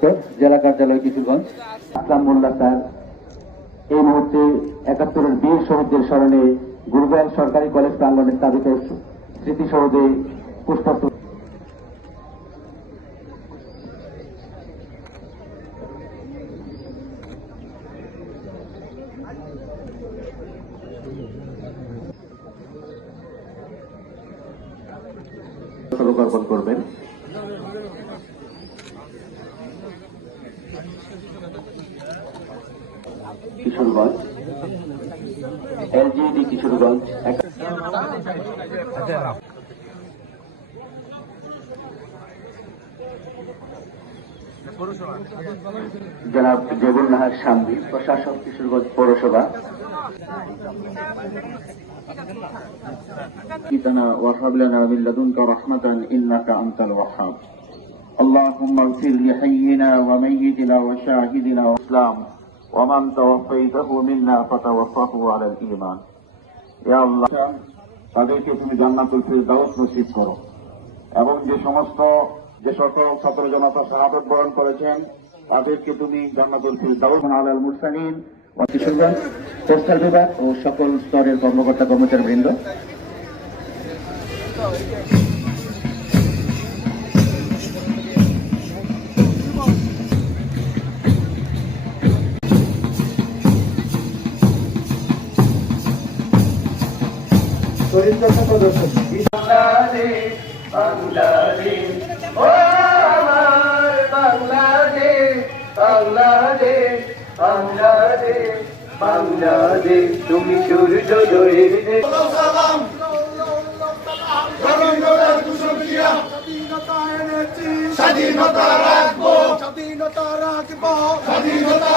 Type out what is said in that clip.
Director, জেলা কার্যালয় কিশোরগঞ্জ। আসলাম মোল্লা sir এই মুহূর্তে ৭১-এর বীর শহীদদের স্মরণে গুরুগঞ্জ সরকারি কলেজ প্রাঙ্গণে স্থাপিত স্মৃতিসৌধে পুষ্পস্তবক অর্পণ করবেন। কিশোরগঞ্জ এলজিডি কিশোরগঞ্জ জনাব জেবুল নাহার শামবি, প্রশাসক কিশোরগঞ্জ পৌরসভা। وهب لنا من لدنك رحمة إنك أنت الوهاب اللهم اغفر لحينا وميتنا وشاهدنا والإسلام ومن توفيته منا فتوفه على الإيمان يا الله তাদেরকে তুমি জান্নাতুল ফিরদাউস নসিব করো এবং যে সকল ছাত্র জনতা শাহাদাত বরণ করেছেন তাদেরকে তুমি জান্নাতুল ফিরদাউস আলাল মুরসালিন ও কিশোরগঞ্জ পোস্টাল বিভাগ ও সকল স্তরের কর্মকর্তা কর্মচারীবৃন্দ। বাংলাদেশ বাংলাদেশ ও আমার বাংলাদেশ বাংলাদেশ বাংলাদেশ বাংলাদেশ তুমি সূর্যোদয়ের দেশ। স্বাধীনতা রাখবো স্বাধীনতা রাখবো স্বাধীনতা